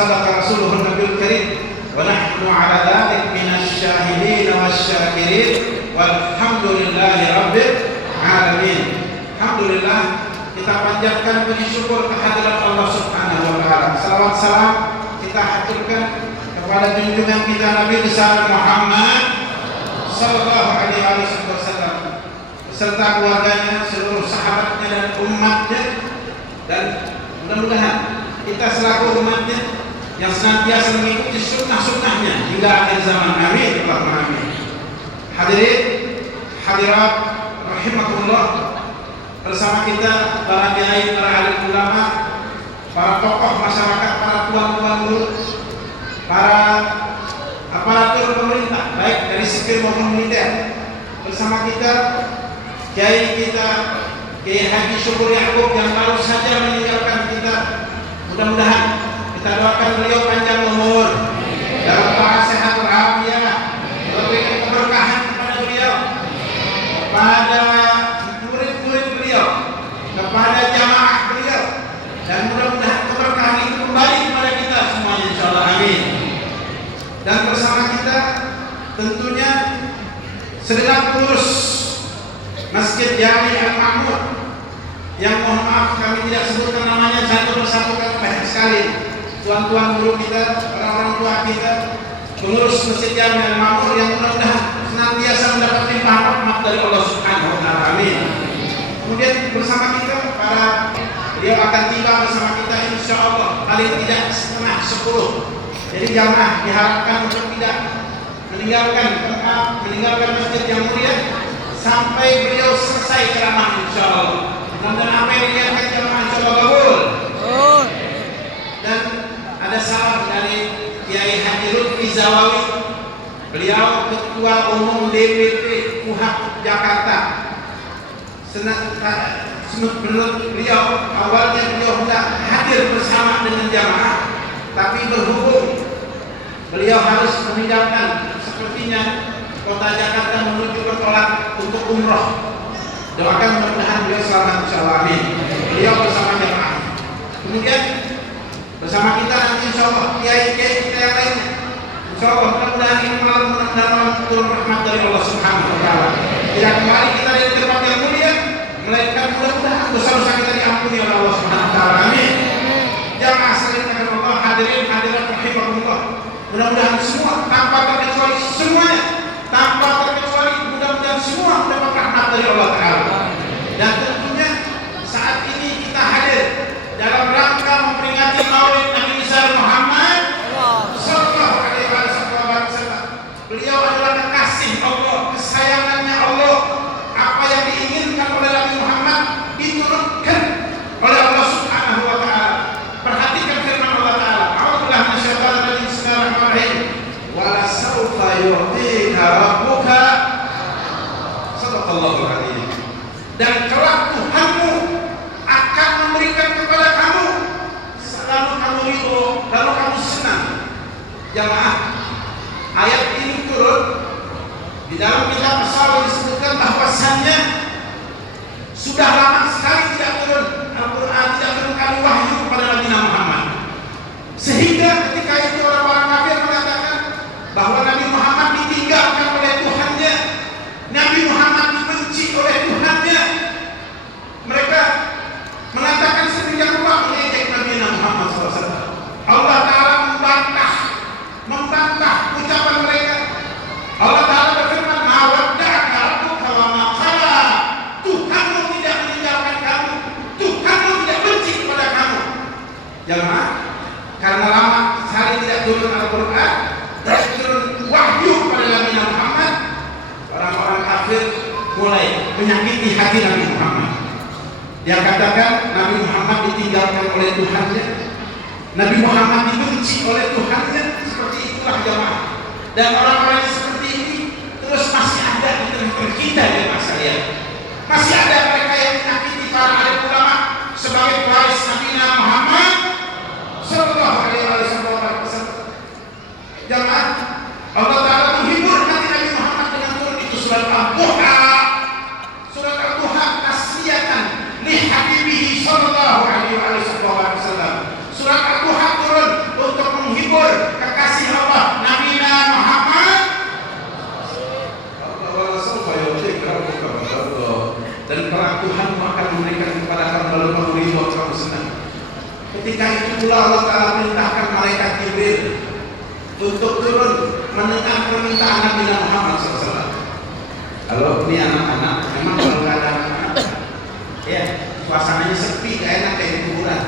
صدق رسوله النبي الكريم ونحن على ذلك من الشاهدين والشاكرين والحمد لله رب العالمين. Alhamdulillah, kita panjatkan puji syukur kehadirat Allah Subhanahu wa taala. Salawat salam kita haturkan kepada junjungan kita Nabi besar Muhammad sallallahu alaihi wasallam beserta keluarganya, seluruh sahabatnya dan umatnya, dan mudah-mudahan kita selaku umatnya yang senantiasa mengikuti sunnah-sunnahnya hingga akhir zaman. Amin. Allahumma amin. Hadirin hadirat rahimakumullah, bersama kita para kiai, para alim ulama, para tokoh masyarakat, para tuan-tuan guru, para aparatur pemerintah baik dari sipil maupun militer. Bersama kita kiai kita Kiai Haji Syukur Ya'qub yang baru saja meninggalkan kita. Mudah-mudahan kita doakan beliau panjang umur, dalam keadaan sehat walafiat, memberikan keberkahan kepada beliau, kepada murid-murid beliau, kepada jamaah beliau, dan mudah-mudahan keberkahan itu kembali kepada kita semuanya, insyaallah. Amin. Dan bersama kita tentunya segenap pengurus Masjid Jami Al-Mahmud yang mohon maaf kami tidak sebutkan namanya satu persatu karena banyak sekali tuan-tuan guru kita, orang-orang tua kita, pengurus Masjid Jami Al-Mahmud yang mudah-mudahan senantiasa mendapat limpahan rahmat dari Allah Subhanahu wa taala. Amin. Kemudian bersama kita beliau akan tiba bersama kita insyaallah paling tidak setengah 10. Jadi jamaah diharapkan untuk tidak meninggalkan masjid yang mulia sampai beliau selesai ceramah insyaallah. Mudah-mudahan apa yang dilihatkan ceramah insyaallah kabul. Dan ada salam dari Kiai Haji Lutfi Zawawi, beliau Ketua Umum DPP UHAP Jakarta. Menurut beliau, awalnya beliau hendak hadir bersama dengan jamaah, tapi berhubung beliau harus meninggalkan sepertinya kota Jakarta menuju ke Tolak untuk umroh. Doakan mudah-mudahan beliau selamat insyaallah. Amin. Beliau bersama jamaah. Kemudian bersama kita nanti insyaallah kiai-kiai kita yang lainnya. Insyaallah mudah-mudahan ini malam turun rahmat dari Allah Subhanahu wa taala. Tidak kembali kita dari tempat yang mulia, melainkan mudah-mudahan dosa-dosa kita diampuni oleh Allah Subhanahu wa taala. Amin. Jamaah sekalian Allah, hadirin hadirat rahimakumullah. Mudah-mudahan semua tanpa terkecuali semuanya, mudah-mudahan semua mendapat rahmat dari Allah Taala. Dan tentunya saat ini kita hadir dalam rangka memperingati Maulid Nabi besar Muhammad sallallahu alaihi wasallam. Beliau adalah kekasih Allah, kesayangannya Allah. Apa yang diinginkan oleh Nabi Muhammad diturunkan oleh Allah Subhanahu wa taala. Perhatikan firman Allah Taala. A'udzubillahi minasyaitonir rajim. Bismillahirrahmanirrahim. Wala sawfa yu'tika rabbuka sadaqallahu alaihi. Dan kelak Tuhanmu akan memberikan kepada kamu selalu kamu ridho, lalu kamu senang. Jamaah, ayat ini turun di dalam kitab As-Sawi disebutkan bahwasannya sudah lama sekali tidak turun Al-Quran, tidak turunkan wahyu kepada Nabi Muhammad, sehingga ketika itu orang-orang kafir mengatakan bahwa Nabi Muhammad ditinggalkan oleh Tuhannya, Nabi Muhammad dibenci oleh Tuhannya. Mereka mengatakan sedemikian rupa mengejek Nabi Muhammad SAW. Allah Ta'ala membantah ucapan mereka. Allah Ta'ala berfirman, "Ma wadda'aka rabbuka wa ma qala." Tuhanmu tidak meninggalkan kamu, Tuhanmu tidak benci kepada kamu. Jemaah, karena lama sekali tidak turun Al-Quran, tidak turun wahyu kepada Nabi Muhammad, orang-orang kafir mulai menyakiti hati Nabi Muhammad. Dia katakan Nabi Muhammad ditinggalkan oleh Tuhannya, Nabi Muhammad dibenci oleh Tuhannya. Seperti itulah jamaah. Dan orang-orang seperti ini terus masih ada di tengah kita ya sekalian. Masih ada mereka yang menyakiti para alim ulama sebagai waris Nabi Muhammad sallallahu alaihi wasallam. Jamaah, Allah Ta'ala menghibur hati Nabi Muhammad dengan turun itu surat Al-Duha. Surat Al-Duha tasliyatan li habibihi sallallahu alaihi wasallam. Surat Al-Duha turun untuk Ketika itu pula Allah Ta'ala perintahkan malaikat Jibril untuk turun mendengar permintaan Nabi Muhammad SAW. Kalau ini anak-anak, memang kalau nggak ada anak-anak, ya suasananya sepi, gak enak kayak di kuburan.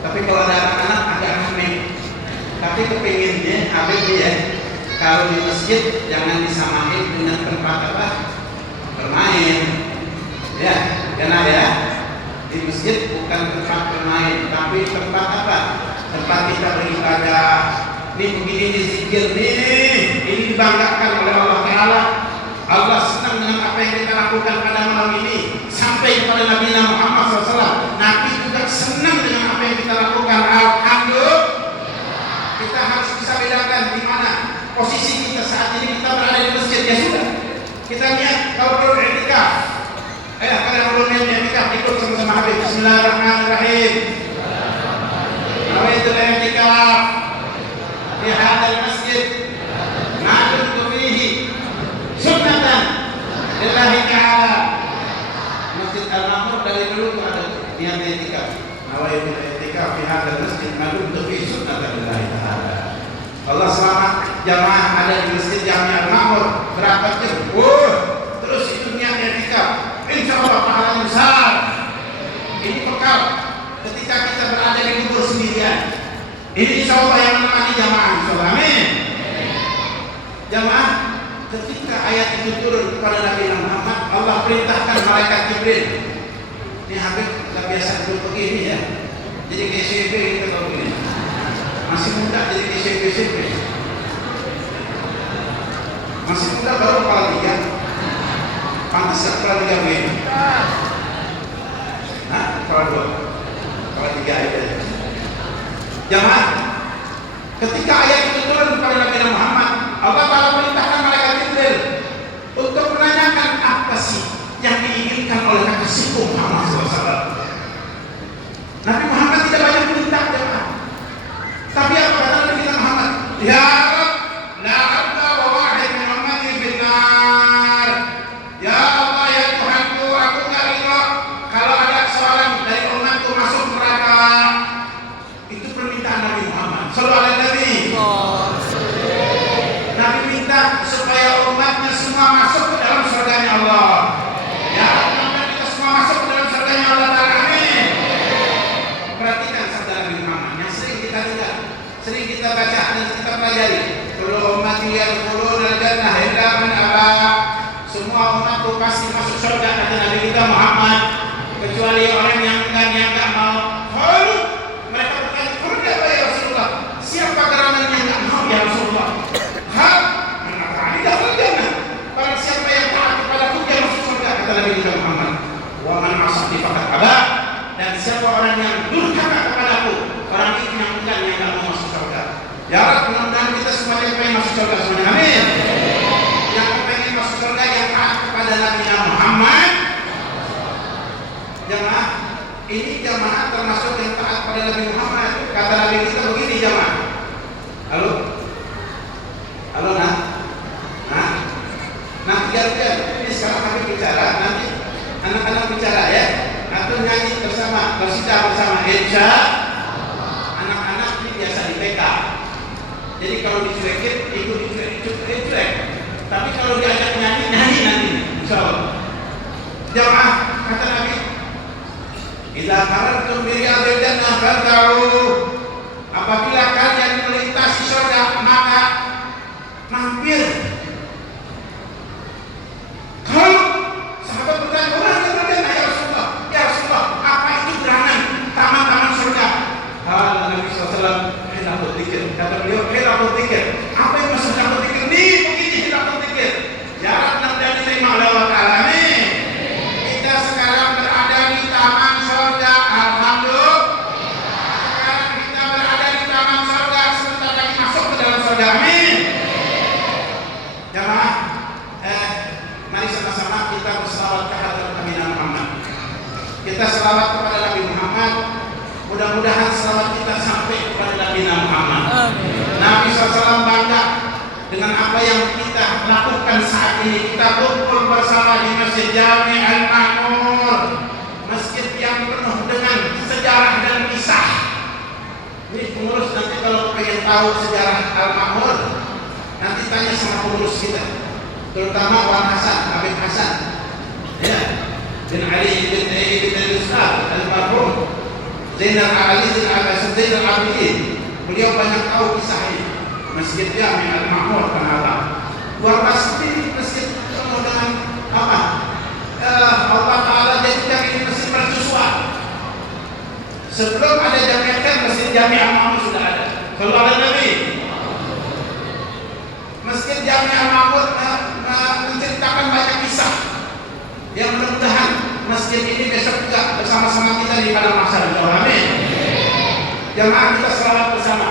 Tapi kalau ada anak-anak agak ramai. Tapi kepinginnya, Habib ya, kalau di masjid jangan disamain dengan tempat apa? Bermain. Ya, karena ya di masjid bukan tempat bermain, tapi tempat apa? Tempat kita beribadah. Ini begini di zikir nih, ini dibanggakan oleh Allah Ta'ala. Allah senang dengan apa yang kita lakukan pada malam ini sampai kepada Nabi Muhammad SAW. Nabi juga senang dengan apa yang kita lakukan. Alhamdulillah. Kita harus bisa bedakan di mana posisi kita saat ini. Kita berada di masjid, ya sudah. Kita lihat kalau belum i'tikaf. Ayo, kalian belum i'tikaf, ikut sama-sama Habib. Bismillahirrahmanirrahim. Nawaitul i'tikaf di hadzal masjid ma kuntu fihi sunnatan lillahi ta'ala. Masjid Al-Ma'mur dari dulu ada niat i'tikaf. Nawaitul i'tikaf di hadzal masjid ma kuntu fihi sunnatan lillahi ta'ala. Allah selamat jamaah ada di masjid Jami' Al-Ma'mur berapa jam? Terus itu niat i'tikaf. Insyaallah pahalanya besar. Ini bekal ketika kita berada di kubur sendirian. Ini insyaallah yang menemani jamaah, insyaallah. Amin. Jamaah, ketika ayat itu turun kepada Nabi Muhammad, Allah perintahkan malaikat Jibril. Ini Habib nggak biasa duduk begini ya. Jadi kayak SMP gitu kalau begini. Masih muda jadi kayak SMP. Masih muda baru kepala 3. Pantas kepala 3 begini. Nah, kepala 2. Kepala 3 aja. Jamaah, ketika ayat itu turun kepada Nabi Muhammad, Allah Ta'ala perintahkan malaikat Jibril untuk menanyakan apa sih yang diinginkan oleh kekasihku Muhammad SAW. Nabi Muhammad tidak banyak minta, jamaah. Tapi apa kata Nabi Muhammad? Ya Rabb, la abda wa wahid min ummati finnar. Ya Allah, ya Tuhanku, aku gak rela kalau ada seorang dari umatku masuk neraka. Itu permintaan Nabi Muhammad sallallahu alaihi Nabi. Nabi minta supaya umatnya semua masuk ke dalam surganya Allah. Ya Allah, kita semua masuk ke dalam surganya Allah Ta'ala. Amin. Perhatikan sabda Nabi Muhammad yang sering kita lihat, sering kita baca dan kita pelajari. Kullu ummati yadkhuluna al-jannah illa man aba. Semua umatku pasti masuk surga kata Nabi kita Muhammad, kecuali orang yang enggak mau. Lalu mereka bertanya, "Kenapa ya Rasulullah? Siapa gerangan yang enggak mau ya Rasulullah?" Menakani dalam jannah. Barang siapa yang taat kepadaku dia masuk surga kata Nabi kita Muhammad. Wa man asani faqad aba. Dan siapa orang yang durhaka kepadaku, orang itu yang enggak mau masuk surga. Ya Rabb, mudah-mudahan kita semuanya pengen masuk surga semuanya. Amin. Yang pengen masuk surga yang taat kepada Nabi Muhammad. Jamaah, ini jamaah termasuk yang taat pada Nabi Muhammad. Kata Nabi kita begini jamaah. Halo? Halo nak? Nanti ini sekarang kami bicara, nanti anak-anak bicara ya. Atau nyanyi bersama, bersidah bersama. Insya anak-anak ini biasa di PK. Jadi kalau dicuekin, ikut dicuek. Tapi kalau diajak nyanyi nanti. Insya Allah. Jamaah, kata Nabi, idza qarantum bi riyadil jannah farta'u. Apabila kalian melintasi surga maka mampir. Kalau sahabat bertanya, "Orang yang berjannah ya Rasulullah?" "Ya Rasulullah, apa itu gerangan taman-taman surga?" Nabi SAW khilafut dzikir. Kata beliau, khilafut dzikir. Apa yang maksud khilafut dzikir? Nih, begini khilafut dzikir. Ya Rabb, dan diterima oleh Allah Ta'ala. Amin. Kita sekarang berada di taman surga. Alhamdulillah. Sekarang kita berada di taman surga, sebentar lagi masuk ke dalam surga. Amin. Jamaah, mari sama-sama kita berselawat ke hadrat Nabi Muhammad. Kita selawat kepada Nabi Muhammad. Mudah-mudahan selawat kita sampai kepada Nabi Muhammad. Nabi SAW bangga dengan apa yang kita lakukan saat ini. Kita kumpul bersama di Masjid Jami' Al-Ma'mur, masjid yang penuh dengan sejarah dan kisah. tahu sejarah Al-Ma'mun, nanti tanya sama pengurus kita, terutama Wan Hasan, Habib Hasan, ya, bin Ali bin Ustaz Al-Marhum Zainal Abidin. Beliau banyak tahu kisah ini. Masjid Jami Al-Ma'mun Kanada. Luar biasa ini masjid penuh dengan apa? Allah Taala jadikan ini masjid mercusuar. Sebelum ada Jami'ah Masjid Jami Al-Ma'mun sudah ada. Kalau ada Nabi, Masjid Jami Al-Ma'mun menceritakan banyak kisah yang mudah-mudahan masjid ini besok juga bersama-sama kita di padang mahsyar. Amin. Jamaah kita selawat bersama.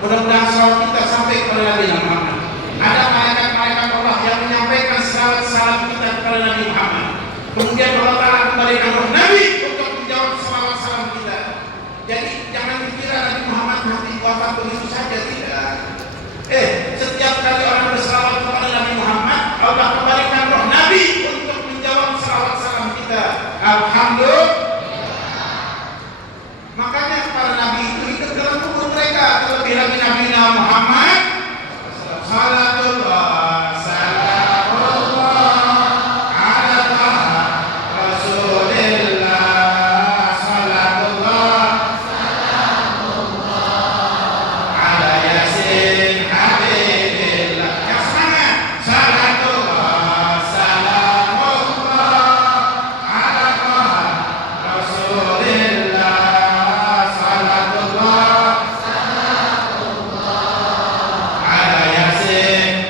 Mudah-mudahan selawat kita sampai kepada Nabi Muhammad. Ada malaikat-malaikat Allah yang menyampaikan selawat kita kepada Nabi Muhammad. Kemudian Allah Ta'ala kembalikan roh Nabi untuk menjawab selawat-salam kita. Jadi jangan dikira Nabi Muhammad nanti wafat begitu saja, tidak. Setiap kali orang berselawat kepada Nabi Muhammad, Allah kembalikan roh Nabi untuk menjawab selawat-salam kita. Alhamdulillah. Makanya para nabi itu hidup dalam kubur mereka. Terlebih lagi Nabi Muhammad, salatullah salamullah ala taha rasulillah, salatullah salamullah ala yasin habibillah. Yang semangat, salatullah salamullah ala taha rasulillah, salatullah ala yasin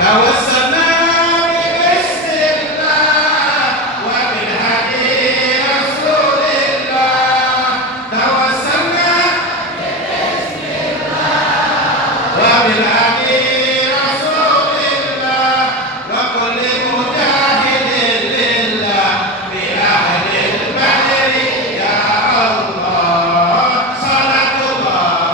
tawassalna bismillah wa bil hadi rasulillah, tawassalna wa bil hadi rasulillah wa kulli mujahidin lillah bi ahlil badri ya Allah, salatullah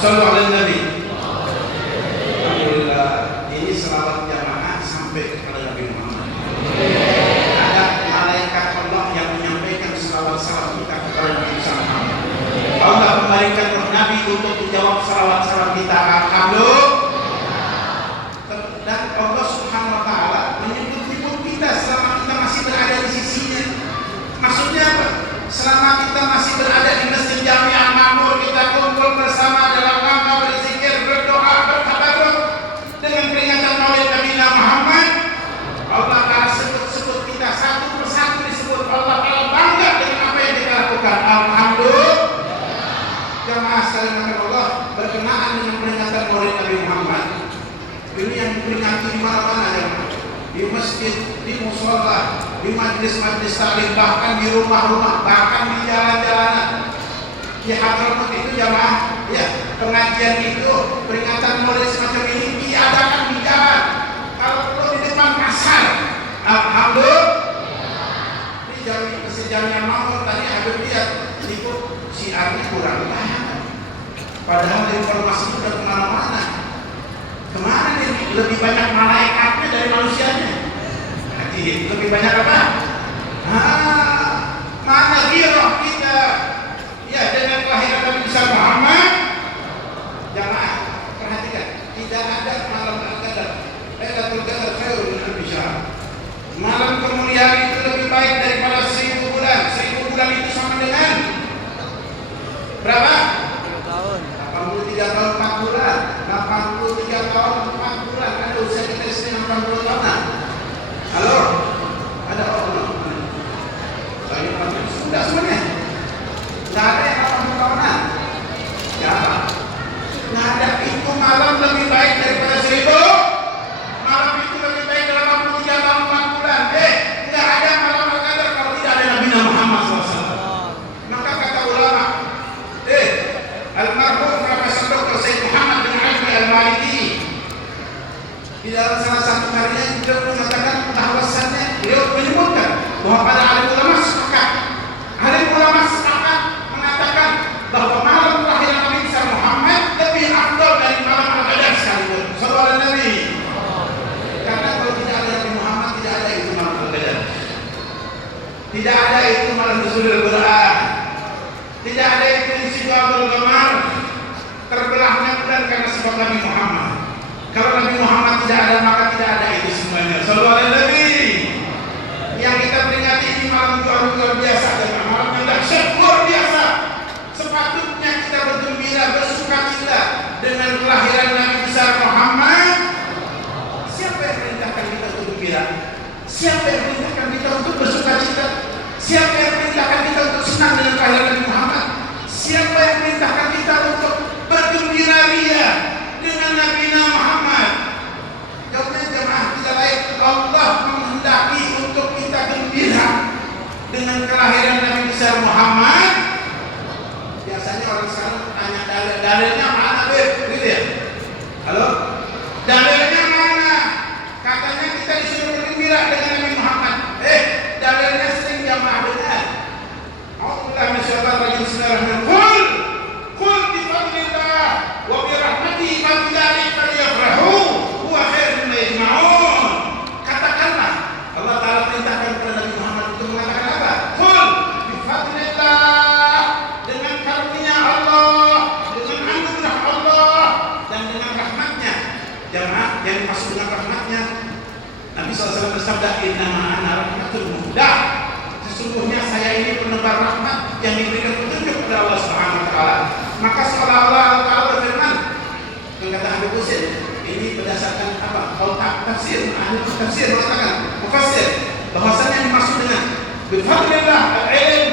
Sallallahu alaihi Nabi. Alhamdulillah, ini selawat jamaah sampai kepada Nabi Muhammad. Ada malaikat Allah yang menyampaikan selawat-salawat kita kepada Nabi Muhammad. Allah kembalikan roh Nabi untuk menjawab selawat-salawat kita. Alhamdulillah. Dan Allah Subhanahu Wa Taala menyebut kita selama kita masih berada di sisinya. Maksudnya apa? Selama kita masih berada di Masjid Jami Al-Ma'mun, kita kumpul bersama dalam rangka berzikir, berdoa, bertabarruk dengan peringatan Maulid Nabi Muhammad. Allah Ta'ala sebut-sebut kita satu persatu disebut. Allah Ta'ala bangga dengan apa yang kita lakukan. Alhamdulillah. Jamaah sekalian Allah, berkenaan dengan peringatan Maulid Nabi Muhammad, ini yang diperingati di mana-mana ya, di masjid, di mushola, di majlis-majlis taklim, bahkan di rumah-rumah, bahkan di jalan-jalanan. Di Hadramaut itu jamaah, ya, pengajian itu, peringatan Maulid semacam ini diadakan di jalan. Kalau perlu di depan pasar. Alhamdulillah. Di Masjid Jami Al-Ma'mun tadi ada lihat itu siarnya kurang banyak. Padahal informasi itu sudah kemana-mana. Kemana nih? Lebih banyak malaikatnya dari manusianya. Lebih banyak apa? Mana giroh kita? Ya, dengan kelahiran Nabi besar Muhammad. Jamaah, perhatikan, tidak ada malam Al-Qadar. Lailatul Qadar khairun min alfi syahr. Malam kemuliaan itu lebih baik daripada 1000 bulan. 1000 bulan itu sama dengan berapa? 83 tahun 4 bulan. 83 tahun 4 bulan. Ada usia kita istri 60 tahun. Di dalam salah satu karyanya beliau mengatakan bahwasannya beliau menyebutkan bahwa para alim ulama sepakat mengatakan bahwa malam kelahiran Nabi besar Muhammad lebih afdal dari malam Al-Qadar sekalipun. Sallallahu alaihi Nabi. Karena kalau tidak ada Nabi Muhammad, tidak ada itu malam Al-Qadar. Tidak ada itu malam Nuzulul Quran. Tidak ada itu Insyidul Qamar. Terbelahnya bulan karena sebab Nabi Muhammad. Kalau Nabi Muhammad tidak ada, maka tidak ada itu semuanya. Sallallahu alaihi Nabi. Yang kita peringati ini malam luar biasa dan malam yang dahsyat luar biasa. Sepatutnya kita bergembira, bersuka cita dengan kelahiran Nabi besar Muhammad. Siapa yang perintahkan kita untuk gembira? Siapa yang perintahkan kita untuk bersuka cita? Siapa yang perintahkan kita untuk senang dengan kelahiran Nabi Muhammad? Siapa yang perintahkan kita untuk bergembira ria dengan Nabi Muhammad? Jawabnya jemaah tidak lain, Allah menghendaki untuk kita gembira dengan kelahiran Nabi besar Muhammad. Biasanya orang sekarang tanya dalilnya mana, Beb? Gitu ya? Halo? Dalilnya mana? Katanya kita disuruh bergembira dengan Nabi Muhammad. Dalilnya sering jamaah benar. Alhamdulillah masyaallah rajin bismillahirrahmanirrahim. Qul bi fadlillah wa bi rahmatihi fa bidzalika falyafrahu huwa khairun mimma yajma'un. Katakanlah, Allah Ta'ala perintahkan kepada Nabi Muhammad untuk mengatakan apa? Qul bi fadlillah, dengan karunia Allah, dengan anugerah Allah dan dengan rahmatnya. Jamaah yang dimaksud dengan rahmatnya, Nabi SAW bersabda, innama ana rahmatul muhdah. Sesungguhnya saya ini penebar rahmat yang diberikan petunjuk kepada Allah Subhanahu wa taala. Maka seolah-olah Allah Ta'ala berfirman, kata Habib Husain, ini berdasarkan apa? Kalau tafsir, ahli tafsir mengatakan, mufassir, bahwasanya yang dimaksud dengan bifadlillah al-ilm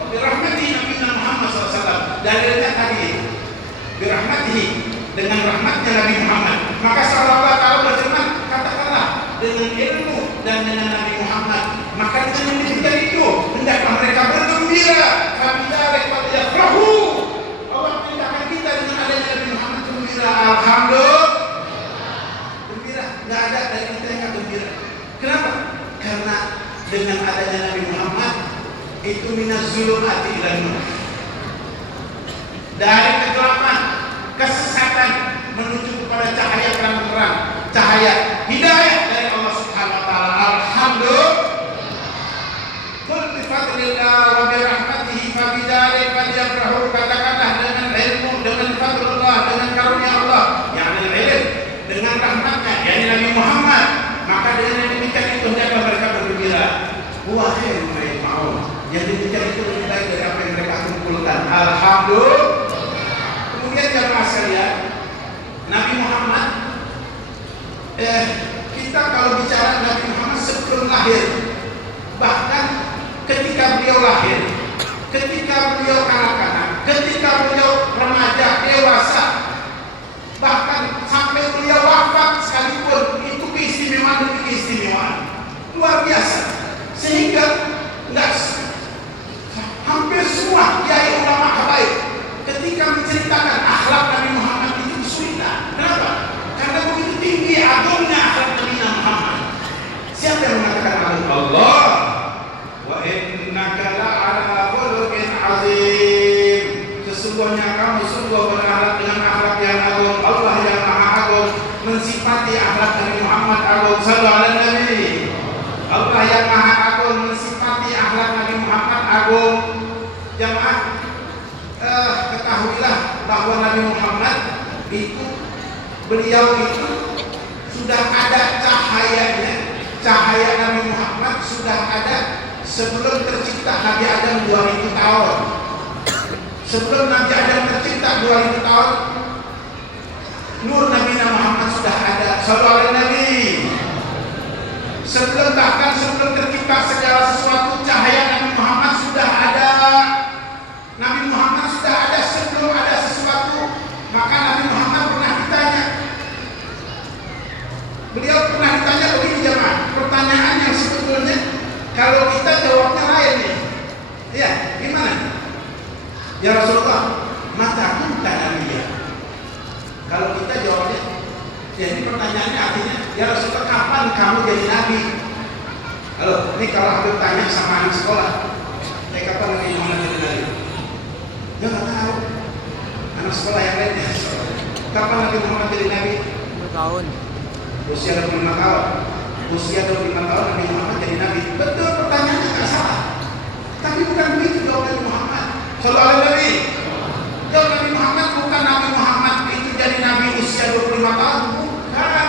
wa birahmatihi Nabi Muhammad SAW. Dalilnya tadi birahmatihi, dengan rahmatnya Nabi Muhammad. Maka seolah-olah Allah berfirman, katakanlah dengan ilmu dan dengan Nabi Muhammad. Maka dengan demikian itu hendaklah mereka bergembira. Fabidzalika falyafrahu. Allah perintahkan kita dengan adanya Nabi Muhammad gembira. Alhamdulillah. Gembira, enggak ada dari kita yang enggak gembira. Kenapa? Karena dengan adanya Nabi Muhammad itu minaz zulumati ilan nur. Dari kegelapan, kesesatan menuju kepada cahaya terang-terang, cahaya hidayah dari Allah Subhanahu wa taala. Alhamdulillah. Qul bi fadlillah wa bi rahmatihi fa bidzalika falyafrahu. Katakanlah dengan ilmu, dengan fadlullah, dengan karunia Allah, yakni ilmu, dengan rahmatnya, yakni Nabi Muhammad. Maka dengan demikian itu hendaklah mereka bergembira. Wa khairun mimma yajma'un. Yang demikian itu lebih baik dari apa yang mereka kumpulkan. Alhamdulillah. Kemudian jemaah sekalian, Nabi Muhammad, kita kalau bicara Nabi Muhammad sebelum lahir, bahkan ketika beliau lahir, ketika beliau kanak-kanak, ketika beliau remaja, dewasa, bahkan sampai beliau wafat sekalipun, itu keistimewaan demi keistimewaan luar biasa. Sehingga enggak hampir semua kiai ulama habaib ketika menceritakan akhlak Nabi Muhammad itu kesulitan. Kenapa? Karena begitu tinggi agungnya akhlak Nabi Muhammad. Siapa yang mengatakan Allah? Wa innaka la'ala khuluqin azim. Sesungguhnya kamu sungguh berakhlak dengan akhlak yang agung. Allah yang maha agung mensifati akhlak Nabi Muhammad agung. Sallallahu alaihi Nabi. Allah yang maha agung mensifati akhlak Nabi Muhammad agung. Jamaah, ketahuilah bahwa Nabi Muhammad itu, beliau itu sudah ada cahayanya. Cahaya Nabi Muhammad sudah ada sebelum tercipta Nabi Adam 2000 tahun. Sebelum Nabi Adam tercipta 2000 tahun, nur Nabi Muhammad sudah ada. Sallallahu alaihi Nabi. Sebelum, bahkan sebelum tercipta segala sesuatu, cahaya Nabi Muhammad sudah ada. Nabi Muhammad sudah ada sebelum ada sesuatu. Maka Nabi Muhammad pernah ditanya. Beliau pernah ditanya begini jemaah, pertanyaan yang sebetulnya kalau kita jawabnya lain nih. Iya, gimana? Ya Rasulullah, mata kunta nabiyya. Kalau kita jawabnya, jadi pertanyaan ini artinya, ya Rasulullah kapan kamu jadi nabi? Halo, ini kalau Habib tanya sama anak sekolah, kapan Nabi Muhammad jadi nabi? Dia nggak tahu. Anak sekolah yang lainnya, kapan Nabi Muhammad jadi nabi? 2 tahun. Usia 25 tahun. Usia 25 tahun Nabi Muhammad jadi nabi. Betul, pertanyaannya nggak salah. Tapi bukan begitu jawab Nabi Muhammad. Sallallahu alaihi wasallam. Jawab Nabi Muhammad bukan Nabi Muhammad itu jadi nabi usia 25 tahun. Bukan.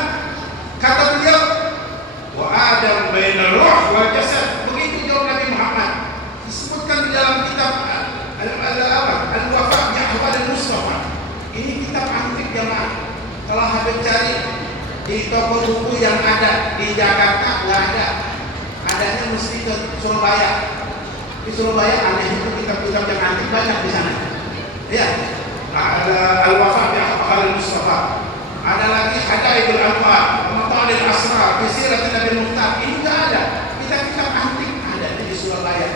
Kata beliau, wa Adam bainal ruh wal jasad. Begitu jawab Nabi Muhammad. Disebutkan di dalam kitab Al-Wafa bi Ahwal Al-Mustafa. Ini kitab antik jamaah. Kalau Habib cari di toko buku yang ada di Jakarta nggak ada. Adanya mesti ke Surabaya. Di Surabaya aneh itu kitab-kitab yang antik banyak di sana. Ya, ada Al-Wafa bi Ahwal Al-Mustafa. Ada lagi Hadaibul Anwar, Matalil Asrar, Sirat Nabi Muhtar. Ini nggak ada. Kitab-kitab antik ada di Surabaya.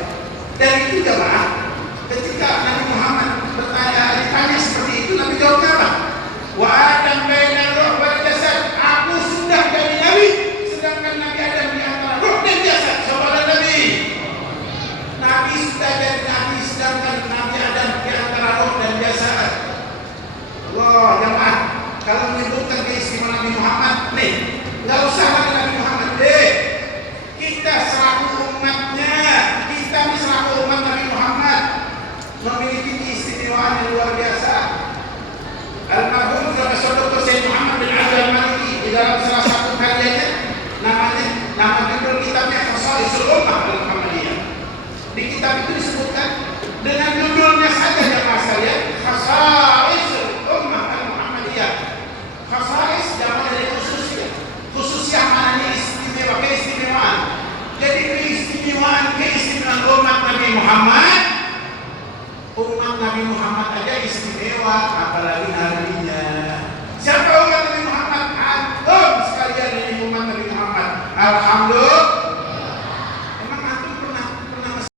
Dari itu jamaah, ketika Nabi Muhammad ditanya seperti itu, Nabi jawab apa? Wa Adam bainar ruh wal jasad. Aku sudah jadi nabi, sedangkan Nabi Adam di antara ruh dan jasad. Sahabat Nabi. Nabi sudah jadi nabi, sedangkan Nabi Adam di antara ruh dan jasad. Allah, jemaah, kalau menyebutkan keistimewaan Nabi Muhammad, nih, nggak usah lagi Nabi Muhammad. Kita